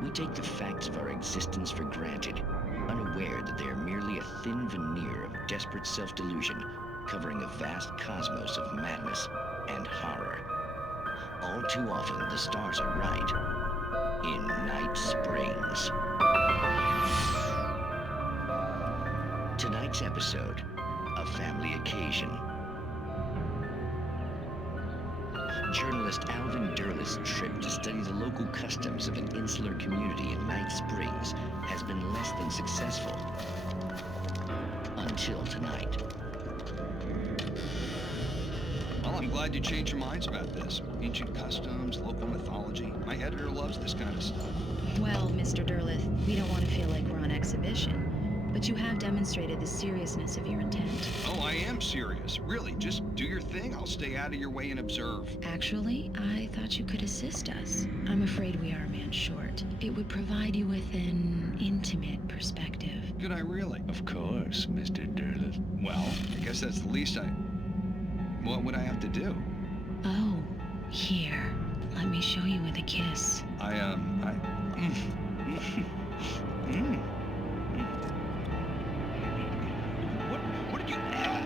We take the facts of our existence for granted, unaware that they are merely a thin veneer of desperate self-delusion, covering a vast cosmos of madness and horror. All too often, the stars are right. In Night Springs. Tonight's episode, a family occasion. Journalist Alvin Derleth's trip to study the local customs of an insular community in Night Springs has been less than successful. Until tonight. Well, I'm glad you changed your minds about this. Ancient customs, local mythology. My editor loves this kind of stuff. Well, Mr. Derleth, we don't want to feel like we're on exhibition. But you have demonstrated the seriousness of your intent. Oh, I am serious. Really, just do your thing. I'll stay out of your way and observe. Actually, I thought you could assist us. I'm afraid we are a man short. It would provide you with an intimate perspective. Could I really? Of course, Mr. Derleth. Well, I guess that's the least What would I have to do? Oh, Here, let me show you with a kiss. What did you add?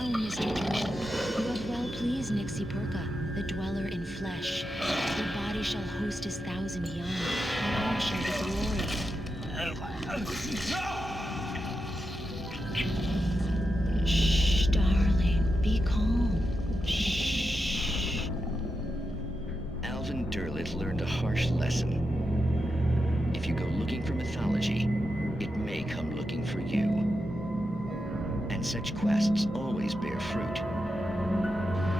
Oh, Mr. Turtle, you have well pleased Nixie Perka, the dweller in flesh. Your body shall host his 1,000 young, and all shall be glory. Shh, darling, be calm. Shh. Alvin Derleth learned a harsh lesson. If you go looking for mythology, it may come looking for you. And such quests always bear fruit.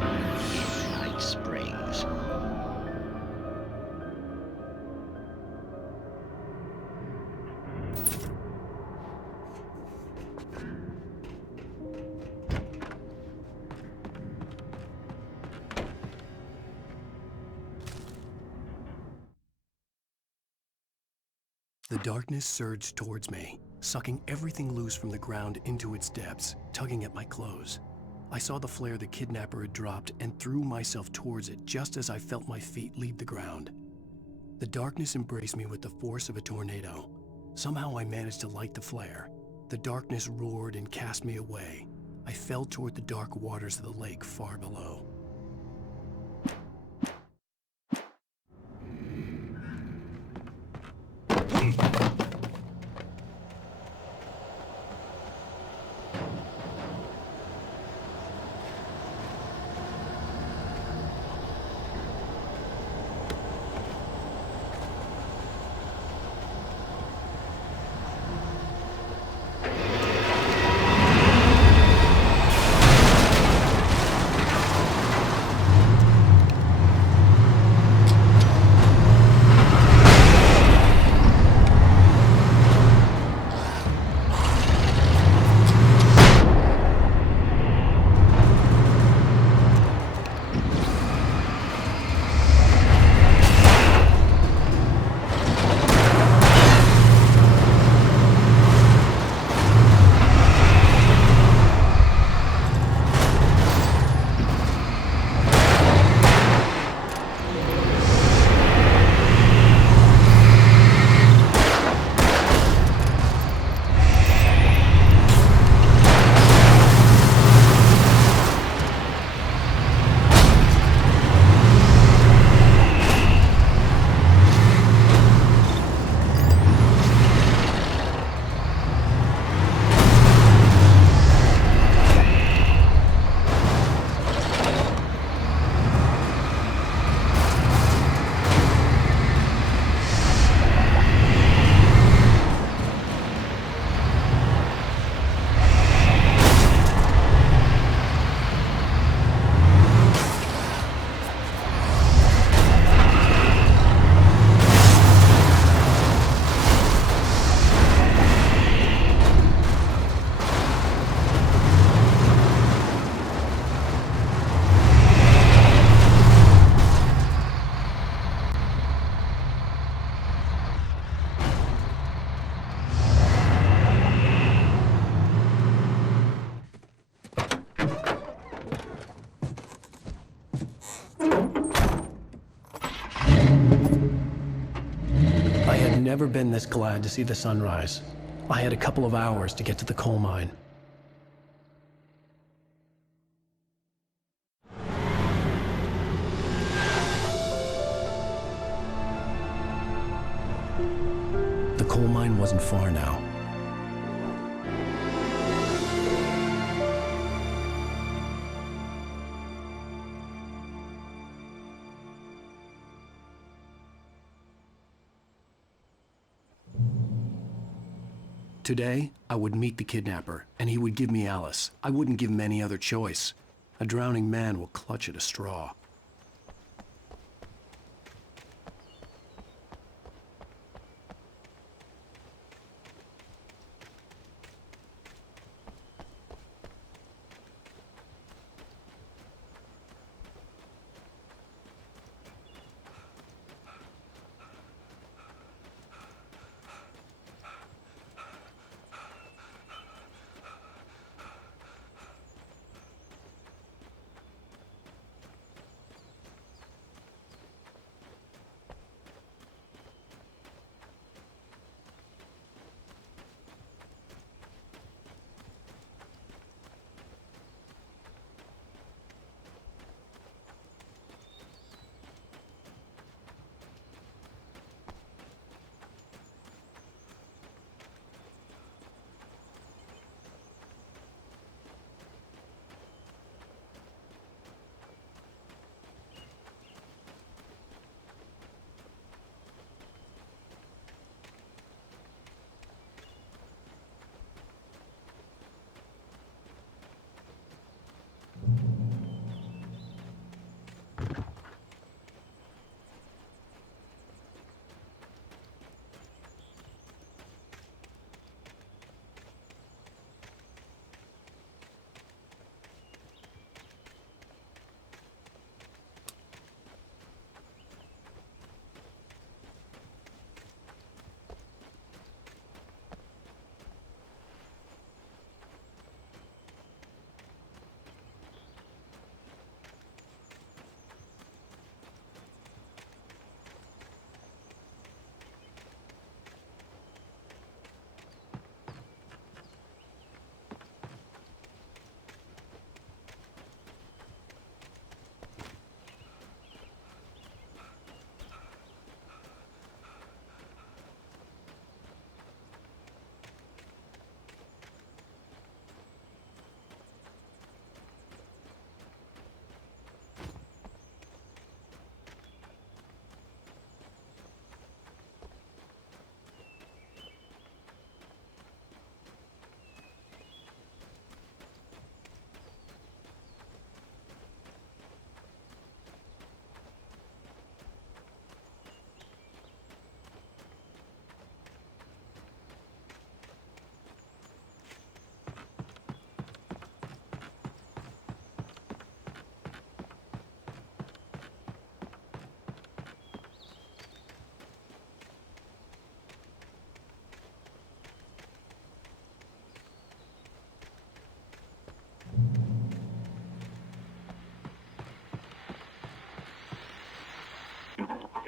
In Night Springs. The darkness surged towards me, sucking everything loose from the ground into its depths, tugging at my clothes. I saw the flare the kidnapper had dropped and threw myself towards it just as I felt my feet leave the ground. The darkness embraced me with the force of a tornado. Somehow I managed to light the flare. The darkness roared and cast me away. I fell toward the dark waters of the lake far below. Never been this glad to see the sunrise. I had a couple of hours to get to the coal mine. The coal mine wasn't far now. Today, I would meet the kidnapper, and he would give me Alice. I wouldn't give him any other choice. A drowning man will clutch at a straw.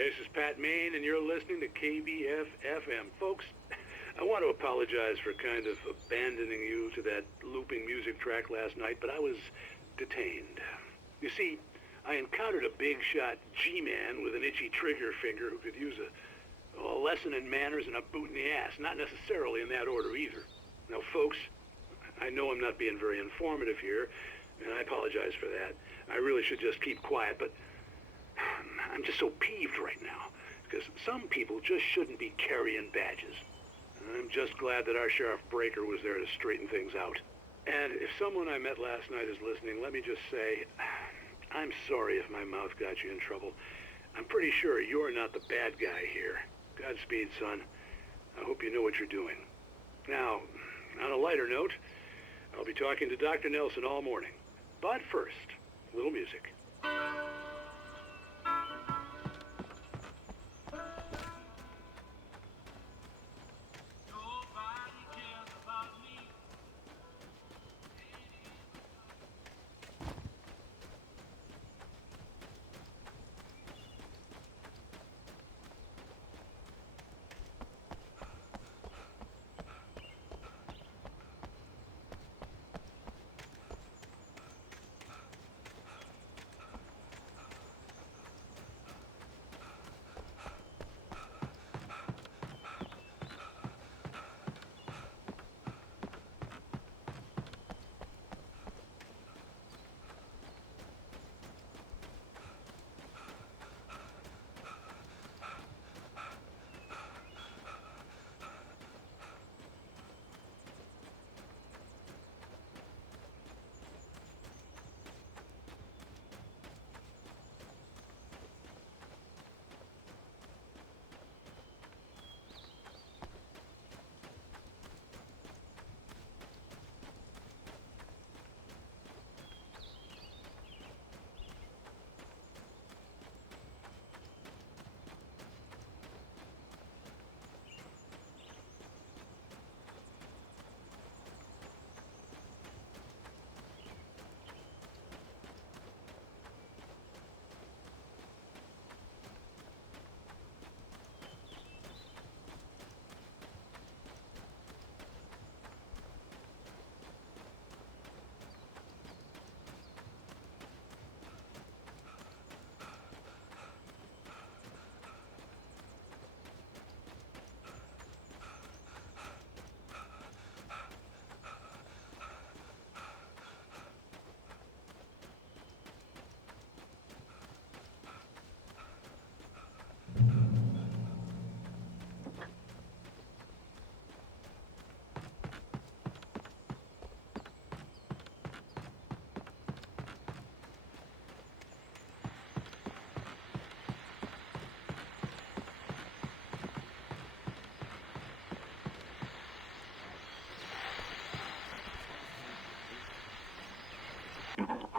This is Pat Main, and you're listening to KBF-FM. Folks, I want to apologize for kind of abandoning you to that looping music track last night, but I was detained. You see, I encountered a big-shot G-man with an itchy trigger finger who could use a lesson in manners and a boot in the ass, not necessarily in that order either. Now, folks, I know I'm not being very informative here, and I apologize for that. I really should just keep quiet, but I'm just so peeved right now, because some people just shouldn't be carrying badges. I'm just glad that our Sheriff Breaker was there to straighten things out. And if someone I met last night is listening, let me just say, I'm sorry if my mouth got you in trouble. I'm pretty sure you're not the bad guy here. Godspeed, son. I hope you know what you're doing. Now, on a lighter note, I'll be talking to Dr. Nelson all morning. But first, a little music.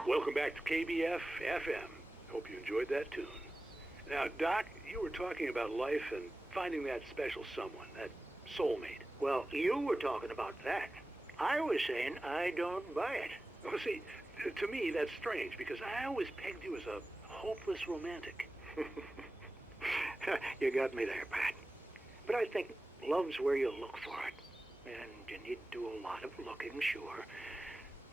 Welcome back to KBF-FM. Hope you enjoyed that tune. Now, Doc, you were talking about life and finding that special someone, that soulmate. Well, you were talking about that. I was saying I don't buy it. Well, see, to me, that's strange, because I always pegged you as a hopeless romantic. You got me there, Pat. But I think love's where you look for it. And you need to do a lot of looking, sure.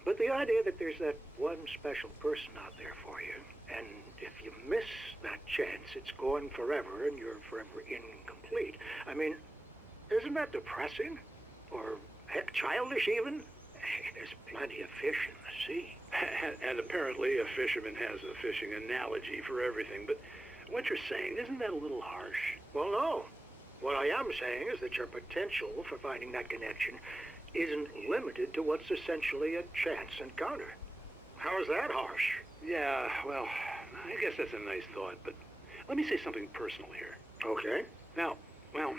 But the idea that there's that one special person out there for you, and if you miss that chance, it's gone forever, and you're forever incomplete. I mean, isn't that depressing? Or, heck, childish even? There's plenty of fish in the sea. And apparently a fisherman has a fishing analogy for everything, but what you're saying, isn't that a little harsh? Well, no. What I am saying is that your potential for finding that connection isn't limited to what's essentially a chance encounter. How is that harsh? Yeah, well, I guess that's a nice thought, but let me say something personal here. Okay. Now, well,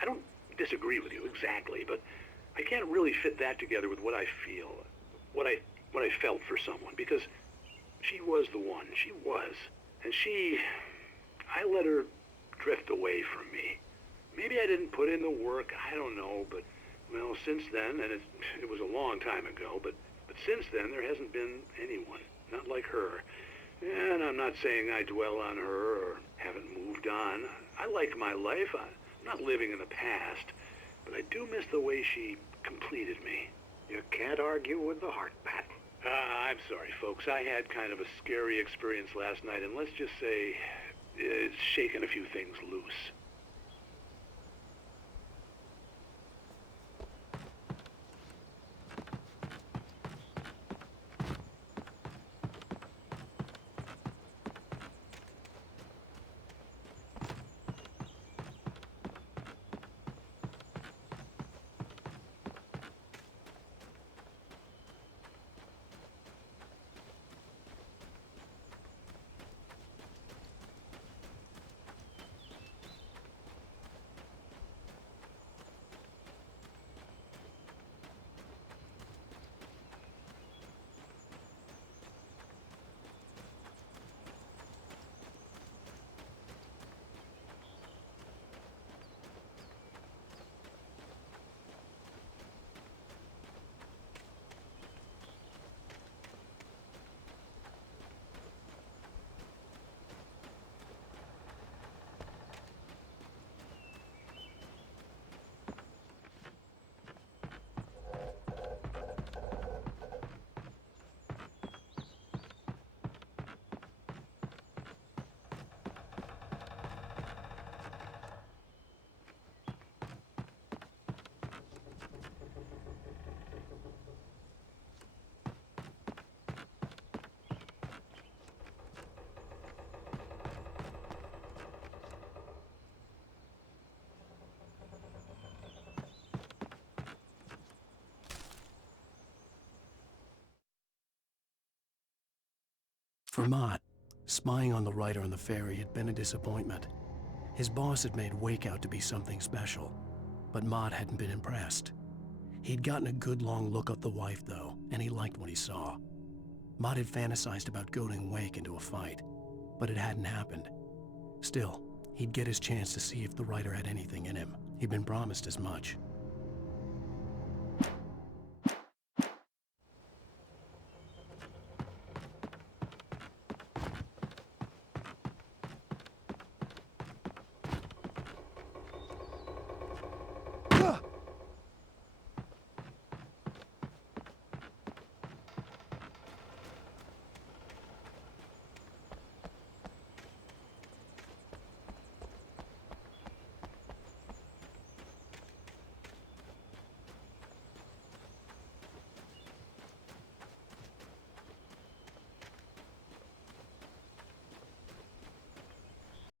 I don't disagree with you exactly, but I can't really fit that together with what I feel, what I felt for someone, because she was the one. She was. And I let her drift away from me. Maybe I didn't put in the work, I don't know, but well, since then, and it was a long time ago, but since then there hasn't been anyone, not like her. And I'm not saying I dwell on her or haven't moved on. I like my life. I'm not living in the past. But I do miss the way she completed me. You can't argue with the heart, Pat. I'm sorry, folks. I had kind of a scary experience last night, and let's just say it's shaken a few things loose. For Mott, spying on the writer on the ferry had been a disappointment. His boss had made Wake out to be something special, but Mott hadn't been impressed. He'd gotten a good long look at the wife, though, and he liked what he saw. Mott had fantasized about goading Wake into a fight, but it hadn't happened. Still, he'd get his chance to see if the writer had anything in him. He'd been promised as much.